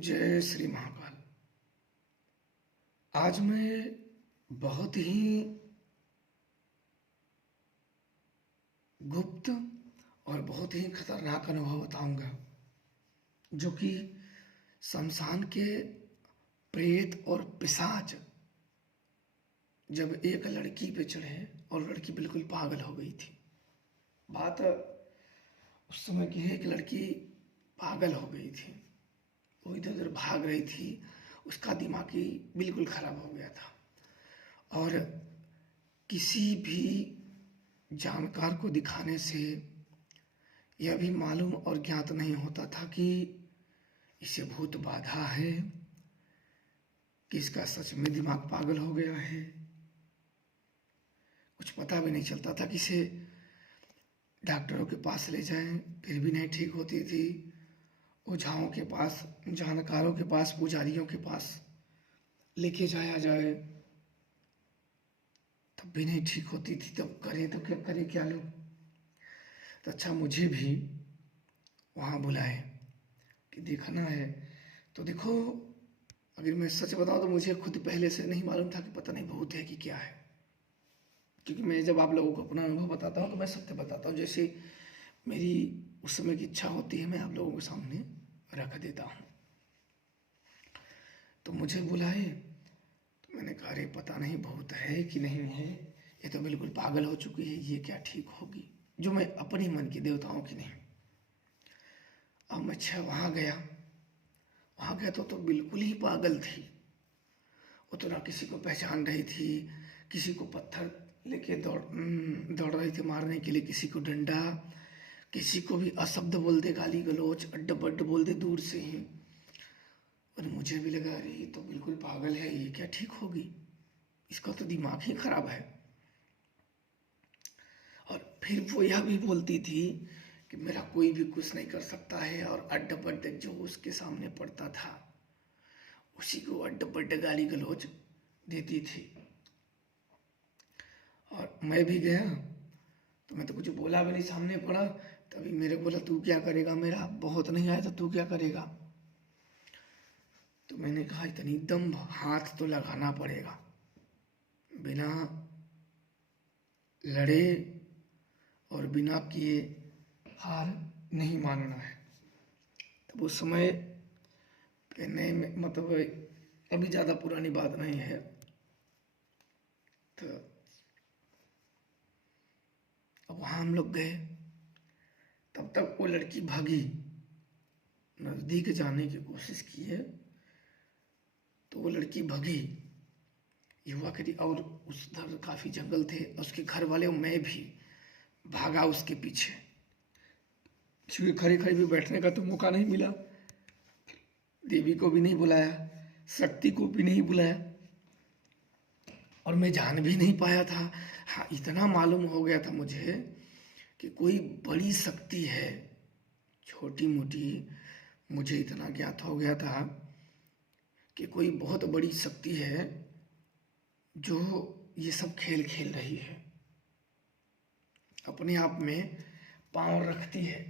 जय श्री महाकाल। आज मैं बहुत ही गुप्त और बहुत ही खतरनाक अनुभव बताऊंगा, जो कि शमशान के प्रेत और पिशाच जब एक लड़की पे चढ़े और लड़की बिल्कुल पागल हो गई थी। बात उस समय की है कि लड़की पागल हो गई थी, वो इधर उधर भाग रही थी, उसका दिमाग ही बिल्कुल खराब हो गया था। और किसी भी जानकार को दिखाने से यह भी मालूम और ज्ञात नहीं होता था कि इसे भूत बाधा है, कि इसका सच में दिमाग पागल हो गया है। कुछ पता भी नहीं चलता था कि इसे डॉक्टरों के पास ले जाएं, फिर भी नहीं ठीक होती थी। ओझाओं के पास, जानकारों के पास, पुजारियों के पास लेके जाया जाए, तब भी नहीं ठीक होती थी। तब करें तो क्या करें, क्या लोग। तो अच्छा, मुझे भी वहाँ बुलाए कि देखना है। तो देखो, अगर मैं सच बताऊँ तो मुझे खुद पहले से नहीं मालूम था कि पता नहीं भूत है कि क्या है, क्योंकि मैं जब आप लोगों को अपना अनुभव बताता हूँ तो मैं सत्य बताता हूँ। जैसे मेरी उस समय की इच्छा होती है, मैं आप लोगों के सामने रख देता हूँ। तो मुझे बुलाए तो मैंने कहा, अरे पता नहीं भूत है कि नहीं है, ये तो बिल्कुल पागल हो चुकी है, ये क्या ठीक होगी, जो मैं अपने मन की देवताओं की नहीं। अब मैं वहाँ गया तो बिल्कुल ही पागल थी। वो तो ना किसी को पहचान रही थी, किसी को पत्थर लेके दौड़ रही थी मारने के लिए, किसी को डंडा, किसी को भी अशब्द बोल दे, गाली गलौज, अड्ड बड्ड बोल दे दूर से ही। और मुझे भी लगा, अरे ये तो बिल्कुल पागल है, ये क्या ठीक होगी, इसका तो दिमाग ही खराब है। और फिर वो यह भी बोलती थी कि मेरा कोई भी कुछ नहीं कर सकता है, और अड्ड बड्ड जो उसके सामने पड़ता था उसी को अड्ड बड्ड गाली गलौज देती थी। और मैं भी गया तो मैं तो कुछ बोला भी नहीं, सामने पड़ा। तभी मेरे बोला, तू क्या करेगा, मेरा बहुत नहीं आया तो तू क्या करेगा। तो मैंने कहा, इतनी दम हाथ तो लगाना पड़ेगा, बिना लड़े और बिना किए हार नहीं मानना है। तब उस समय नहीं, मतलब अभी ज़्यादा पुरानी बात नहीं है। तो अब वहाँ हम लोग गए, तब तक वो लड़की भागी, नज़दीक जाने की कोशिश की है तो वो लड़की भागी। ये हुआ कि और उधर काफ़ी जंगल थे, उसके घर वाले मैं भी भागा उसके पीछे, क्योंकि खड़े खड़े भी बैठने का तो मौका नहीं मिला। देवी को भी नहीं बुलाया, शक्ति को भी नहीं बुलाया, और मैं जान भी नहीं पाया था। हाँ, इतना मालूम हो गया था मुझे कि कोई बड़ी शक्ति है, छोटी मोटी मुझे इतना ज्ञात हो गया था कि कोई बहुत बड़ी शक्ति है जो ये सब खेल खेल रही है, अपने आप में पांव रखती है।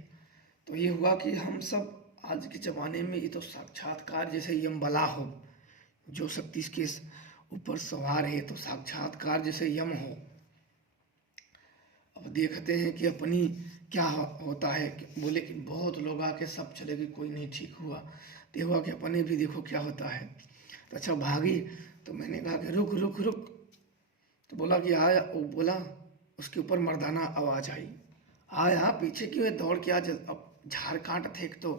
तो ये हुआ कि हम सब आज के ज़माने में ये तो साक्षात्कार जैसे यमबला हो, जो शक्ति इसके ऊपर सवार है, तो साक्षात्कार जैसे यम हो। अब देखते हैं कि अपनी क्या होता है। बोले कि बहुत लोग आके सब चले गए, कोई नहीं ठीक हुआ। तो हुआ कि अपने भी देखो क्या होता है। तो अच्छा, भागी तो मैंने कहा कि रुक रुक रुक। तो बोला कि आया, वो बोला, उसके ऊपर मर्दाना आवाज़ आई, आया पीछे क्यों है, दौड़ के आ। अब झाड़ काट थे एक, तो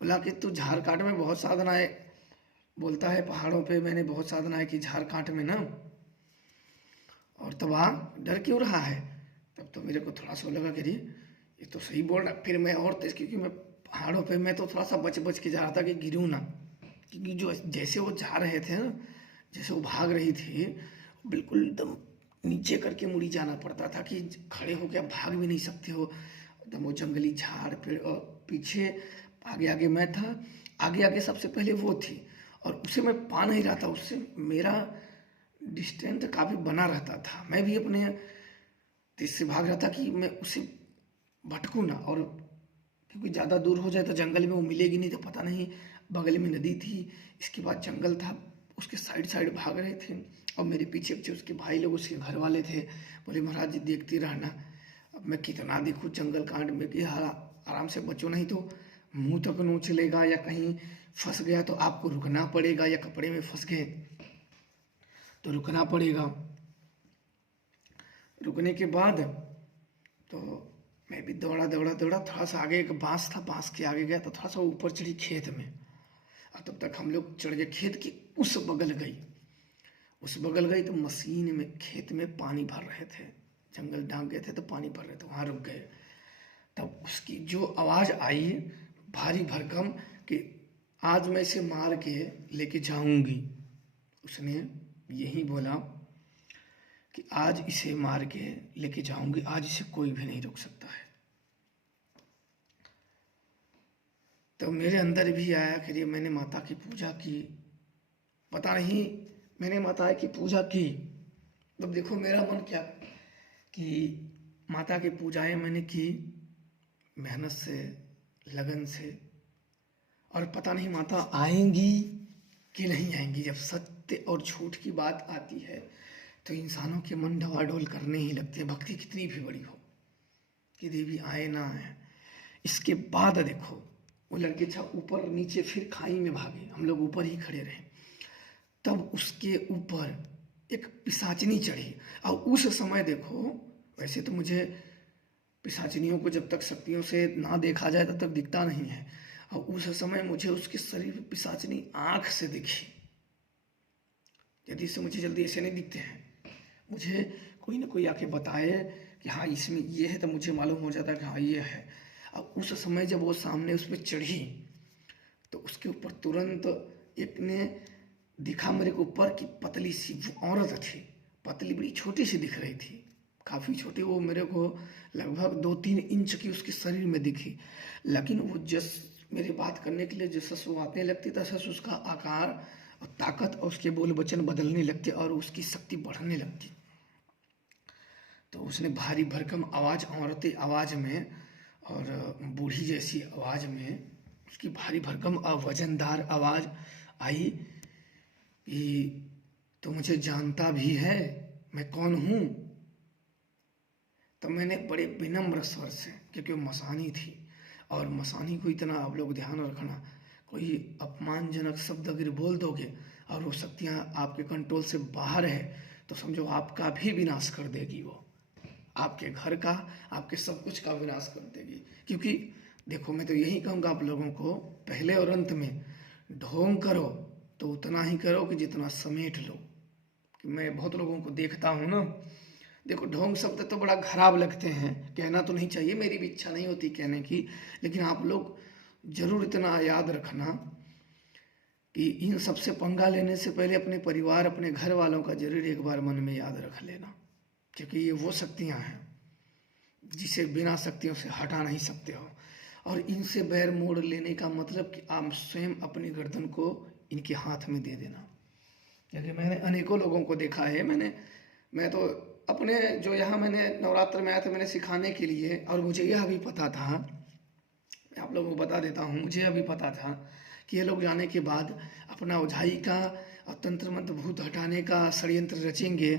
बोला कि तू झाड़ काट में बहुत साधना है, बोलता है पहाड़ों पे मैंने बहुत साधना है कि झाड़ काट में ना, और तब डर क्यों रहा है। तब तो मेरे को थोड़ा सा लगा कि ये तो सही बोल रहा। फिर मैं और तेज, क्योंकि मैं पहाड़ों पे मैं तो थोड़ा सा बच बच के जा रहा था कि गिरूँ ना, क्योंकि जो जैसे वो जा रहे थे ना, जैसे वो भाग रही थी, बिल्कुल एकदम नीचे करके मुड़ी जाना पड़ता था कि खड़े होकर आप भाग भी नहीं सकते हो। एकदम वो जंगली झाड़ पेड़, और पीछे आगे आगे मैं था, आगे आगे सबसे पहले वो थी, और उसे मैं पा नहीं रहा था, उससे मेरा डिस्टेंस काफ़ी बना रहता था। मैं भी अपने तेज से भाग रहा था कि मैं उसे भटकूँ ना, और क्योंकि ज़्यादा दूर हो जाए तो जंगल में वो मिलेगी नहीं, तो पता नहीं बगल में नदी थी, इसके बाद जंगल था, उसके साइड साइड भाग रहे थे और मेरे पीछे पीछे उसके भाई लोग, उसके घर वाले थे। बोले महाराज जी देखते रहना। अब मैं कितना देखूँ जंगल कांड में कि आराम से बचो, नहीं तो मुंह तक नोच लेगा या कहीं फंस गया तो आपको रुकना पड़ेगा, या कपड़े में फंस गए तो रुकना पड़ेगा। रुकने के बाद तो मैं भी दौड़ा दौड़ा दौड़ा, थोड़ा सा आगे एक बांस था, बांस के आगे गया तो थोड़ा सा ऊपर चढ़ी खेत में, और तब तक हम लोग चढ़ गए खेत की उस बगल गई। उस बगल गई तो मशीन में खेत में पानी भर रहे थे, जंगल डांग गए थे तो पानी भर रहे थे, वहाँ रुक गए। तब उसकी जो आवाज़ आई भारी भरकम कि आज मैं इसे मार के लेके जाऊंगी। उसने यही बोला कि आज इसे मार के लेके जाऊंगी, आज इसे कोई भी नहीं रोक सकता है। तो मेरे अंदर भी आया कि मैंने माता की पूजा की, पता नहीं मैंने माता की पूजा की। तब देखो मेरा मन क्या कि माता की पूजाएं मैंने की मेहनत से, लगन से, और पता नहीं माता आएंगी कि नहीं आएंगी। जब सत्य और झूठ की बात आती है तो इंसानों के मन डवाडोल करने ही लगते हैं, भक्ति कितनी भी बड़ी हो, कि देवी आए ना आए। इसके बाद देखो वो लड़के अच्छा ऊपर नीचे फिर खाई में भागे, हम लोग ऊपर ही खड़े रहे। तब उसके ऊपर एक पिशाचिनी चढ़ी, और उस समय देखो, वैसे तो मुझे पिशाचिनियों को जब तक शक्तियों से ना देखा जाए तब तक दिखता नहीं है, और उस समय मुझे उसके शरीर में पिशाचिनी आँख से दिखी। यदि से मुझे जल्दी ऐसे नहीं दिखते हैं, मुझे कोई ना कोई आके बताए कि हाँ इसमें ये है, तो मुझे मालूम हो जाता है कि हाँ ये है। अब उस समय जब वो सामने उस पर चढ़ी तो उसके ऊपर तुरंत एक ने दिखा मेरे को ऊपर की पतली सी वो औरत थी, पतली बड़ी छोटी सी दिख रही थी, काफ़ी छोटी। वो मेरे को लगभग 2-3 इंच की उसके शरीर में दिखी, लेकिन वो जस मेरी बात करने के लिए जैसा वो आने लगती तैसा उसका आकार और ताकत और उसके बोल वचन बदलने लगते और उसकी शक्ति बढ़ने लगती। तो उसने भारी भरकम आवाज़, औरती आवाज़ में और बूढ़ी जैसी आवाज़ में उसकी भारी भरकम और वजनदार आवाज़ आई कि तो मुझे जानता भी है मैं कौन हूँ। तो मैंने बड़े विनम्र स्वर से, क्योंकि वो मसानी थी, और मसानी को इतना आप लोग ध्यान रखना, कोई अपमानजनक शब्द अगर बोल दोगे और वो शक्तियाँ आपके कंट्रोल से बाहर है तो समझो आपका भी विनाश कर देगी, वो आपके घर का, आपके सब कुछ का विनाश कर देगी। क्योंकि देखो मैं तो यही कहूँगा आप लोगों को, पहले और अंत में ढोंग करो तो उतना ही करो कि जितना समेट लो। कि मैं बहुत लोगों को देखता हूँ ना, देखो ढोंग शब्द तो बड़ा खराब लगते हैं, कहना तो नहीं चाहिए, मेरी भी इच्छा नहीं होती कहने की, लेकिन आप लोग जरूर इतना याद रखना कि इन सबसे पंगा लेने से पहले अपने परिवार, अपने घर वालों का जरूर एक बार मन में याद रख लेना, क्योंकि ये वो शक्तियाँ हैं जिसे बिना शक्तियों से हटा नहीं सकते हो। और इनसे बैर मोड़ लेने का मतलब कि आप स्वयं अपनी गर्दन को इनके हाथ में दे देना। क्योंकि मैंने अनेकों लोगों को देखा है, मैं तो अपने जो यहाँ मैंने नवरात्र में आया था मैंने सिखाने के लिए, और मुझे यह भी पता था, मैं आप लोगों को बता देता हूँ, मुझे अभी पता था कि ये लोग जाने के बाद अपना ओझाई का और तंत्र मंत्र भूत हटाने का षड्यंत्र रचेंगे।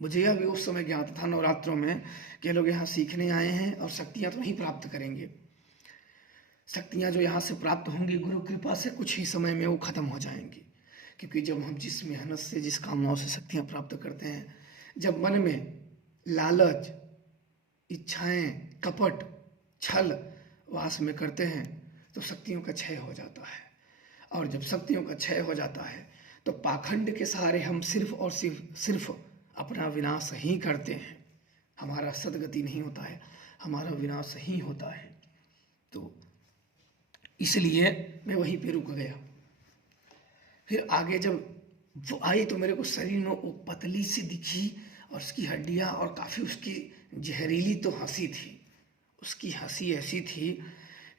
मुझे यह भी उस समय ज्ञात था नवरात्रों में कि ये लोग यहाँ सीखने आए हैं और शक्तियाँ तो नहीं प्राप्त करेंगे। शक्तियाँ जो यहाँ से प्राप्त होंगी गुरु कृपा से कुछ ही समय में वो खत्म हो जाएंगी। क्योंकि जब हम जिस मेहनत से, जिस कामनाओं से शक्तियाँ प्राप्त करते हैं, जब मन में लालच, इच्छाएं, कपट, छल वास में करते हैं तो शक्तियों का क्षय हो जाता है। और जब शक्तियों का क्षय हो जाता है तो पाखंड के सहारे हम सिर्फ और सिर्फ अपना विनाश ही करते हैं, हमारा सदगति नहीं होता है, हमारा विनाश ही होता है। तो इसलिए मैं वहीं पे रुक गया। फिर आगे जब वो आई तो मेरे को शरीर में वो पतली सी दिखी और उसकी हड्डियाँ, और काफ़ी उसकी जहरीली तो हंसी थी। उसकी हंसी ऐसी थी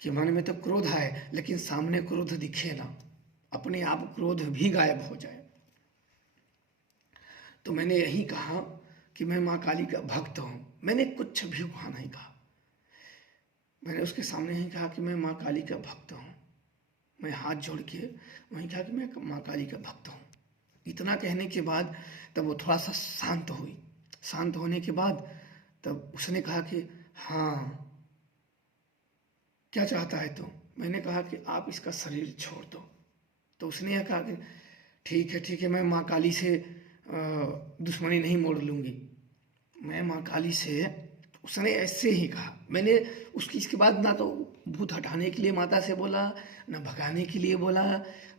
कि मन में तो क्रोध आए लेकिन सामने क्रोध दिखे ना, अपने आप क्रोध भी गायब हो जाए। तो मैंने यही कहा कि मैं माँ काली का भक्त हूँ। मैंने कुछ भी वहाँ नहीं कहा, मैंने उसके सामने ही कहा कि मैं माँ काली का भक्त हूँ, मैं हाथ जोड़ के वहीं कहा कि मैं माँ काली का भक्त हूँ। इतना कहने के बाद तब वो थोड़ा सा शांत हुई। शांत होने के बाद तब उसने कहा कि हाँ, क्या चाहता है तू? मैंने कहा कि आप इसका शरीर छोड़ दो। तो उसने यह कहा कि ठीक है, मैं माँ काली से दुश्मनी नहीं मोड़ लूँगी, मैं माँ काली से। उसने ऐसे ही कहा। मैंने उसकी इसके बाद ना तो भूत हटाने के लिए माता से बोला, ना भगाने के लिए बोला,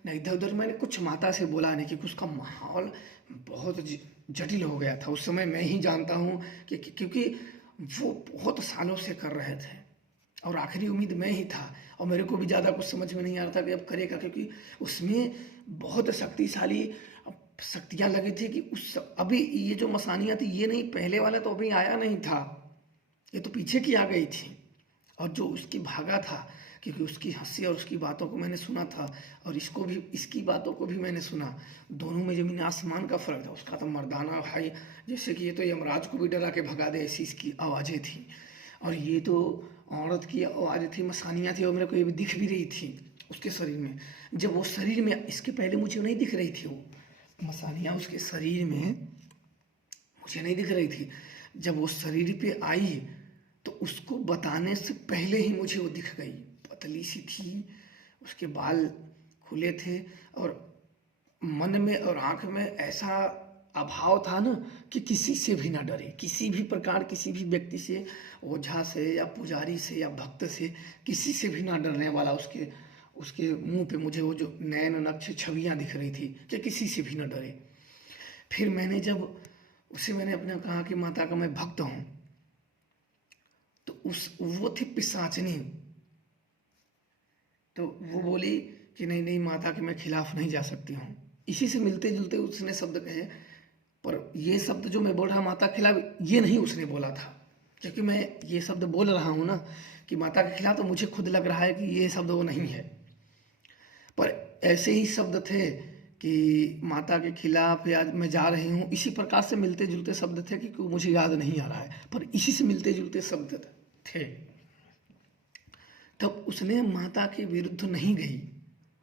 ना इधर उधर मैंने कुछ माता से बोला नहीं, क्योंकि उसका माहौल बहुत जटिल हो गया था उस समय। मैं ही जानता हूँ क्योंकि वो बहुत सालों से कर रहे थे और आखिरी उम्मीद मैं ही था, और मेरे को भी ज़्यादा कुछ समझ में नहीं आ रहा था कि अब करेगा, क्योंकि उसमें बहुत शक्तिशाली शक्तियाँ लगी थी कि उस अभी ये जो मसानियाँ थी ये नहीं, पहले वाला तो अभी आया नहीं था, ये तो पीछे की आ गई थी। और जो उसकी भागा था, क्योंकि उसकी हंसी और उसकी बातों को मैंने सुना था, और इसको भी, इसकी बातों को भी मैंने सुना। दोनों में ज़मीन आसमान का फ़र्क था। उसका तो मर्दाना भाई, जैसे कि ये तो यमराज को भी डरा के भगा दे, ऐसी इसकी आवाज़ें थी। और ये तो औरत की आवाज़ थी, मसानियाँ थी, और मेरे को ये भी दिख भी रही थी उसके शरीर में। जब वो शरीर में, इसके पहले मुझे नहीं दिख रही थी वो मसानियाँ उसके शरीर में, मुझे नहीं दिख रही थी। जब वो शरीर पे आई तो उसको बताने से पहले ही मुझे वो दिख गई। पतली सी थी, उसके बाल खुले थे, और मन में और आँख में ऐसा अभाव था ना कि किसी से भी ना डरे, किसी भी प्रकार, किसी भी व्यक्ति से, ओझा से या पुजारी से या भक्त से, किसी से भी ना डरने वाला। उसके उसके मुंह पे मुझे वो जो नयन नक्श छवियाँ दिख रही थी कि किसी से भी ना डरे। फिर मैंने जब उसे मैंने अपने कहा कि माता का मैं भक्त हूँ, तो उस वो थी पिशाचनी। तो वो बोली कि नहीं नहीं माता के मैं खिलाफ नहीं जा सकती हूँ। इसी से मिलते जुलते उसने शब्द कहे, पर ये शब्द जो मैं बोल रहा माता के खिलाफ, ये नहीं उसने बोला था। क्योंकि मैं ये शब्द बोल रहा हूँ ना कि माता के खिलाफ, तो मुझे खुद लग रहा है कि ये शब्द वो नहीं है। पर ऐसे ही शब्द थे कि माता के खिलाफ या मैं जा रही हूँ, इसी प्रकार से मिलते जुलते शब्द थे कि मुझे याद नहीं आ रहा है, पर इसी से मिलते जुलते शब्द थे। तब उसने माता के विरुद्ध नहीं गई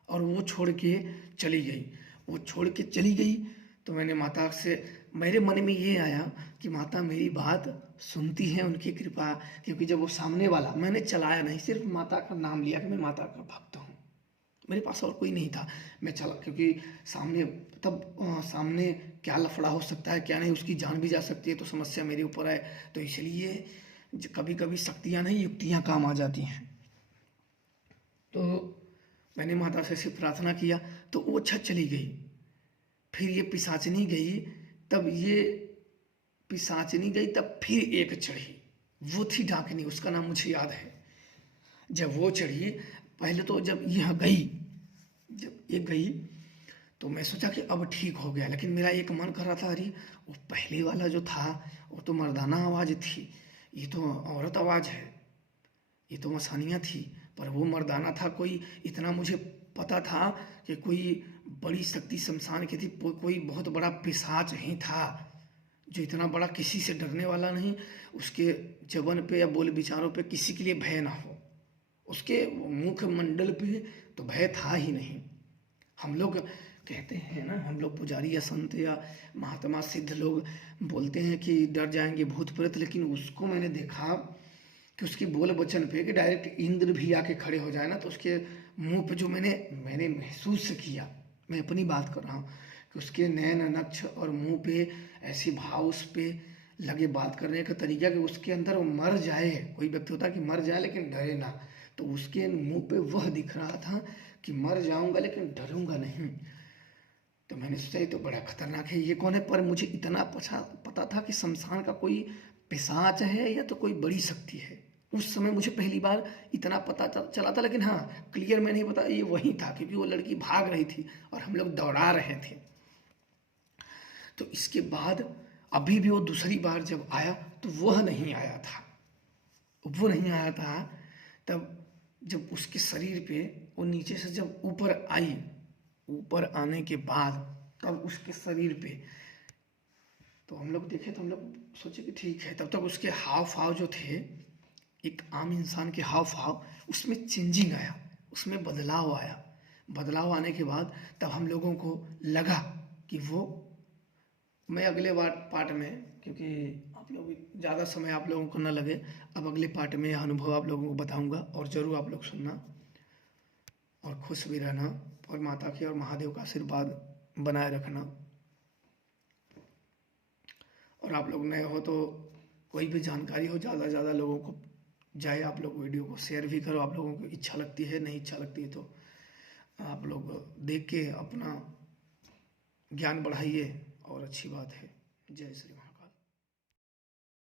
और वो छोड़ के चली गई। वो छोड़ के चली गई तो मैंने माता से, मेरे मन में ये आया कि माता मेरी बात सुनती है, उनकी कृपा। क्योंकि जब वो सामने वाला, मैंने चलाया नहीं, सिर्फ माता का नाम लिया कि मैं माता का भक्त हूँ, मेरे पास और कोई नहीं था। मैं चला, क्योंकि सामने तब सामने क्या लफड़ा हो सकता है क्या नहीं, उसकी जान भी जा सकती है, तो समस्या मेरे ऊपर है। तो इसलिए कभी कभी शक्तियाँ नहीं, युक्तियाँ काम आ जाती हैं। तो मैंने माता से सिर्फ प्रार्थना किया तो वो छत चली गई। फिर ये पिशाचनी गई, तब ये पिशाचनी गई, तब फिर एक चढ़ी। वो थी डाकनी, उसका नाम मुझे याद है। जब वो चढ़ी, पहले तो जब यह गई, जब ये गई तो मैं सोचा कि अब ठीक हो गया, लेकिन मेरा एक मन कर रहा था, अरे वो पहले वाला जो था वो तो मर्दाना आवाज़ थी, ये तो औरत आवाज़ है, ये तो मसानियाँ थी, पर वो मर्दाना था। कोई इतना मुझे पता था कि कोई बड़ी शक्ति शमशान की थी, कोई बहुत बड़ा पिशाच ही था, जो इतना बड़ा, किसी से डरने वाला नहीं, उसके जबन पे या बोल विचारों पे किसी के लिए भय ना हो, उसके मुख मंडल पे तो भय था ही नहीं। हम लोग कहते हैं ना, हम लोग पुजारी या संत या महात्मा सिद्ध लोग बोलते हैं कि डर जाएंगे भूत प्रेत, लेकिन उसको मैंने देखा कि उसकी बोल वचन पे कि डायरेक्ट इंद्र भी आके खड़े हो जाए ना, तो उसके मुंह पे जो मैंने महसूस किया, मैं अपनी बात कर रहा हूँ, कि उसके नयन नक्ष और मुंह पे ऐसे भाव उस पे लगे, बात करने का तरीका कि उसके अंदर वो मर जाए। कोई व्यक्ति होता है कि मर जाए लेकिन डरे ना, तो उसके मुंह पे वह दिख रहा था कि मर जाऊंगा लेकिन डरूंगा नहीं। तो मैंने सोचा ये तो बड़ा खतरनाक है, ये कौन है? पर मुझे इतना पता था कि शमशान का कोई पिशाच है या तो कोई बड़ी शक्ति है। उस समय मुझे पहली बार इतना पता चला था, लेकिन हाँ क्लियर में नहीं पता ये वही था, क्योंकि वो लड़की भाग रही थी और हम लोग दौड़ा रहे थे। तो इसके बाद अभी भी वो दूसरी बार जब आया तो वह नहीं आया था, वो नहीं आया था। तब जब उसके शरीर पे वो नीचे से जब ऊपर आई, ऊपर आने के बाद तब उसके शरीर पे तो हम लोग देखे, तो हम लोग सोचे कि ठीक है। तब तक उसके हाव भाव जो थे, एक आम इंसान के हाव भाव, उसमें चेंजिंग आया, उसमें बदलाव आया। बदलाव आने के बाद तब हम लोगों को लगा कि वो, मैं अगले पार्ट में, क्योंकि आप लोग ज़्यादा समय आप लोगों को न लगे, अब अगले पार्ट में यह अनुभव आप लोगों को बताऊंगा और ज़रूर आप लोग सुनना और खुश भी रहना और माता की और महादेव का आशीर्वाद बनाए रखना। और आप लोग नए हो तो कोई भी जानकारी हो ज़्यादा से ज़्यादा लोगों को जाए, आप लोग वीडियो को शेयर भी करो। आप लोगों को इच्छा लगती है, नहीं इच्छा लगती है तो आप लोग देख के अपना ज्ञान बढ़ाइए और अच्छी बात है। जय श्री राम।